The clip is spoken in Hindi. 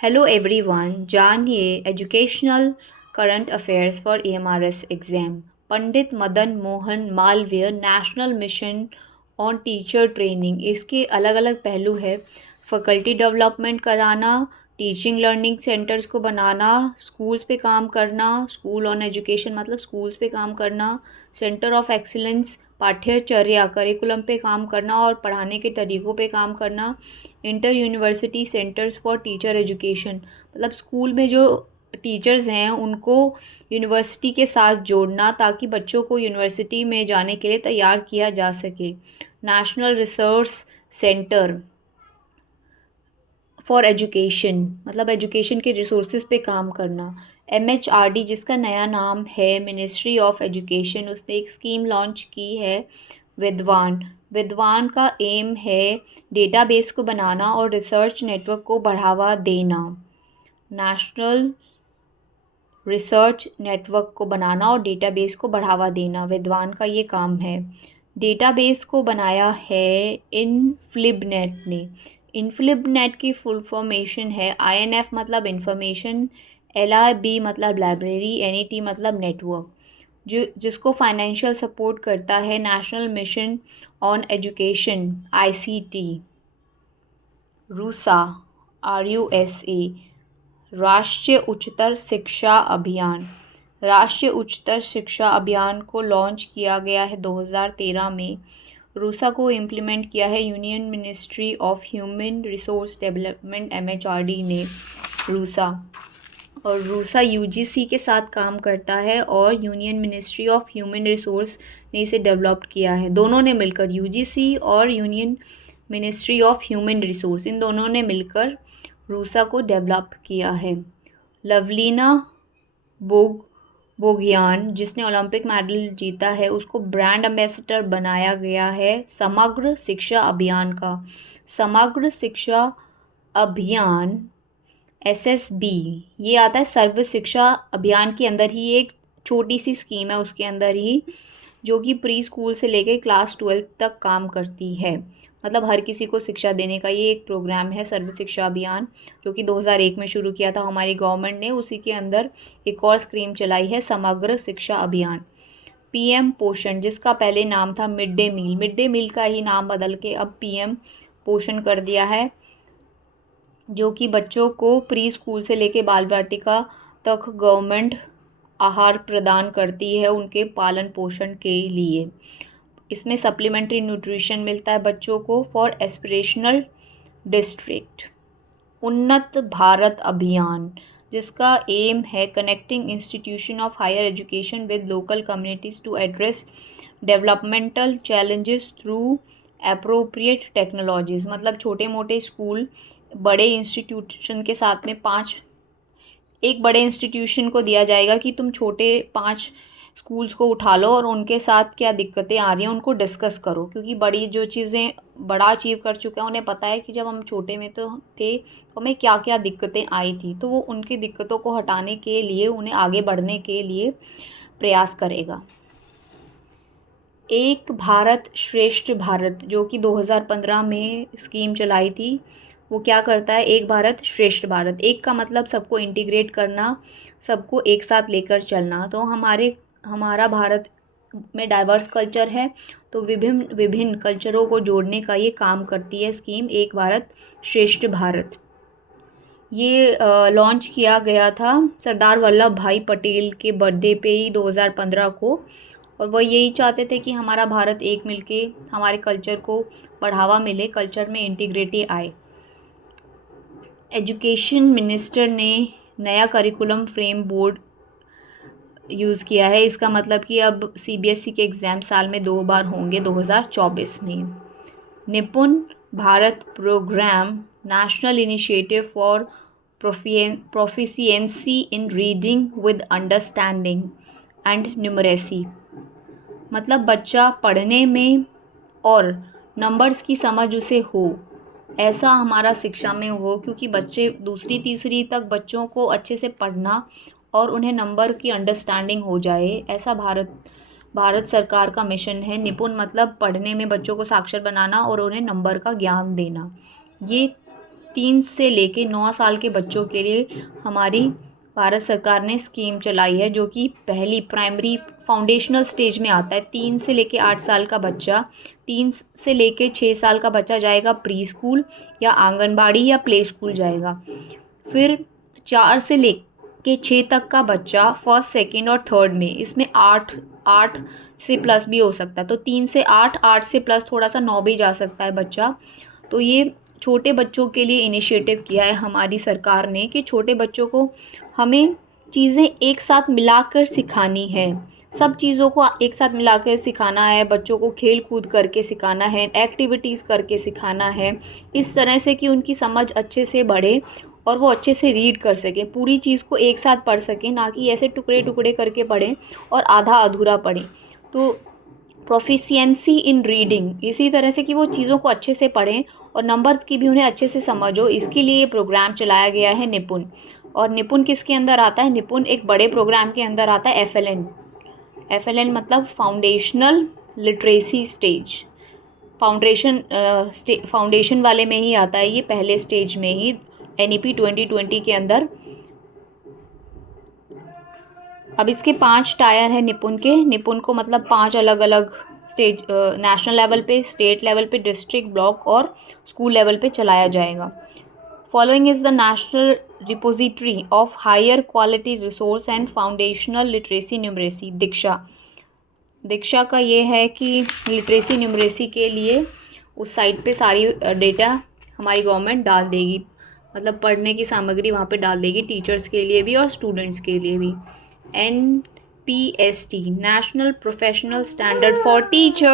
हेलो एवरीवन, जानिए educational current affairs for AMRS exam. Pandit Madan Mohan Malaviya national mission on teacher training, इसके अलग अलग पहलू है। फैकल्टी डेवलपमेंट कराना, टीचिंग लर्निंग सेंटर्स को बनाना, स्कूल्स पे काम करना, स्कूल ऑन एजुकेशन मतलब स्कूल्स पे काम करना, सेंटर ऑफ एक्सीलेंस पाठ्यचर्या करिकुलम पे काम करना और पढ़ाने के तरीक़ों पे काम करना, inter university centres for teacher education मतलब स्कूल में जो टीचर्स हैं उनको यूनिवर्सिटी के साथ जोड़ना ताकि बच्चों को यूनिवर्सिटी में जाने के लिए तैयार किया जा सके। National resource centre for education मतलब एजुकेशन के रिसोर्सेज पे काम करना। एमएचआरडी जिसका नया नाम है मिनिस्ट्री ऑफ एजुकेशन, उसने एक स्कीम लॉन्च की है विद्वान। विद्वान का एम है डेटाबेस को बनाना और रिसर्च नेटवर्क को बढ़ावा देना। नेशनल रिसर्च नेटवर्क को बनाना और डेटाबेस को बढ़ावा देना विद्वान का ये काम है। डेटाबेस को बनाया है इनफ्लिबनेट ने। इनफ्लिबनेट की फुल फॉर्मेशन है आईएनएफ मतलब इंफॉर्मेशन, एलआईबी मतलब लाइब्रेरी, एनईटी मतलब नेटवर्क, जिसको फाइनेंशियल सपोर्ट करता है national mission on education ICT. RUSA RUSA राष्ट्रीय उच्चतर शिक्षा अभियान। राष्ट्रीय उच्चतर शिक्षा अभियान को लॉन्च किया गया है 2013 में। रूसा को इम्प्लीमेंट किया है union ministry of human resource development MHRD ने। रूसा और रूसा यूजीसी के साथ काम करता है और union ministry of human resource ने इसे डेवलप किया है। दोनों ने मिलकर यूजीसी और union ministry of human resource in दोनों ने मिलकर रूसा को डेवलप किया है। लवलीना बोगियान जिसने ओलंपिक मेडल जीता है उसको ब्रांड एम्बेसडर बनाया गया है समग्र शिक्षा अभियान का। समग्र शिक्षा अभियान SSB ये आता है सर्व शिक्षा अभियान के अंदर ही, एक छोटी सी स्कीम है उसके अंदर ही, जो कि प्री स्कूल से लेकर क्लास 12 तक काम करती है। मतलब हर किसी को शिक्षा देने का ये एक प्रोग्राम है सर्व शिक्षा अभियान, जो कि 2001 में शुरू किया था हमारी गवर्नमेंट ने। उसी के अंदर एक और स्कीम चलाई है समग्र शिक्षा अभियान। PM पोषण जिसका पहले नाम था मिड डे मील का ही नाम बदल के अब PM पोषण कर दिया है, जो कि बच्चों को प्री स्कूल से लेके बाल वाटिका तक गवर्नमेंट आहार प्रदान करती है उनके पालन पोषण के लिए। इसमें सप्लीमेंट्री न्यूट्रिशन मिलता है बच्चों को फॉर एस्पिरेशनल डिस्ट्रिक्ट। उन्नत भारत अभियान जिसका एम है connecting institution of higher education with local communities to address developmental challenges through appropriate technologies मतलब छोटे मोटे स्कूल बड़े इंस्टीट्यूशन के साथ में एक बड़े इंस्टीट्यूशन को दिया जाएगा कि तुम छोटे 5 स्कूल्स को उठा लो और उनके साथ क्या दिक्कतें आ रही हैं उनको डिस्कस करो, क्योंकि बड़ी जो चीज़ें बड़ा अचीव कर चुके हैं उन्हें पता है कि जब हम छोटे में तो थे तो हमें क्या क्या दिक्कतें आई थी, तो वो उनकी दिक्कतों को हटाने के लिए उन्हें आगे बढ़ने के लिए प्रयास करेगा। एक भारत श्रेष्ठ भारत जो कि 2015 में स्कीम चलाई थी, वो क्या करता है एक भारत श्रेष्ठ भारत। एक का मतलब सबको इंटीग्रेट करना, सबको एक साथ लेकर चलना। तो हमारा भारत में डाइवर्स कल्चर है, तो विभिन्न विभिन्न कल्चरों को जोड़ने का ये काम करती है स्कीम एक भारत श्रेष्ठ भारत। ये लॉन्च किया गया था सरदार वल्लभ भाई पटेल के बर्थडे पे ही 2015 को, और वह यही चाहते थे कि हमारा भारत एक मिलके हमारे कल्चर को बढ़ावा मिले, कल्चर में इंटीग्रिटी आए। एजुकेशन मिनिस्टर ने नया करिकुलम फ्रेम बोर्ड यूज़ किया है। इसका मतलब कि अब CBSE के एग्ज़ाम साल में 2 बार होंगे 2024 में। Nipun Bharat program national initiative for proficiency in reading with understanding and numeracy मतलब बच्चा पढ़ने में और नंबर्स की समझ उसे हो, ऐसा हमारा शिक्षा में हो, क्योंकि बच्चे दूसरी तीसरी तक बच्चों को अच्छे से पढ़ना और उन्हें नंबर की अंडरस्टैंडिंग हो जाए, ऐसा भारत सरकार का मिशन है। निपुण मतलब पढ़ने में बच्चों को साक्षर बनाना और उन्हें नंबर का ज्ञान देना। ये 3 से लेके 9 साल के बच्चों के लिए हमारी भारत सरकार ने स्कीम चलाई है, जो कि पहली प्राइमरी फाउंडेशनल स्टेज में आता है। 3 से लेके 8 साल का बच्चा, 3 से लेके 6 साल का बच्चा जाएगा प्री स्कूल या आंगनबाड़ी या प्ले स्कूल जाएगा। फिर 4 से लेके 6 तक का बच्चा फर्स्ट, सेकंड और थर्ड में, इसमें 8 से प्लस भी हो सकता है। तो 3 से 8 से प्लस थोड़ा सा 9 भी जा सकता है बच्चा। तो ये छोटे बच्चों के लिए इनिशिएटिव किया है हमारी सरकार ने कि छोटे बच्चों को हमें चीज़ें एक साथ मिलाकर सिखानी है। सब चीज़ों को एक साथ मिलाकर सिखाना है, बच्चों को खेल कूद करके सिखाना है, एक्टिविटीज़ करके सिखाना है, इस तरह से कि उनकी समझ अच्छे से बढ़े और वो अच्छे से रीड कर सकें, पूरी चीज़ को एक साथ पढ़ सकें, ना कि ऐसे टुकड़े टुकड़े करके पढ़ें और आधा अधूरा पढ़ें। तो प्रोफिशिएंसी इन रीडिंग, इसी तरह से कि वो चीज़ों को अच्छे से पढ़ें और नंबर्स की भी उन्हें अच्छे से समझ हो, इसके लिए ये प्रोग्राम चलाया गया है निपुण। और निपुण किसके अंदर आता है? निपुण एक बड़े प्रोग्राम के अंदर आता है, FLN मतलब फाउंडेशनल लिटरेसी स्टेज। फाउंडेशन वाले में ही आता है ये, पहले स्टेज में ही NEP 2020 के अंदर। अब इसके 5 टायर हैं निपुण के। निपुण को मतलब 5 अलग अलग स्टेज, नेशनल लेवल पे, स्टेट लेवल पे, डिस्ट्रिक्ट, ब्लॉक और स्कूल लेवल पे चलाया जाएगा। Following is the national repository of higher quality resource and foundational literacy numeracy, Diksha का ये है कि लिटरेसी न्यूमरेसी के लिए उस साइट पे सारी डेटा हमारी गवर्नमेंट डाल देगी, मतलब पढ़ने की सामग्री वहाँ पे डाल देगी, टीचर्स के लिए भी और स्टूडेंट्स के लिए भी। NPST, national professional standard for teachers.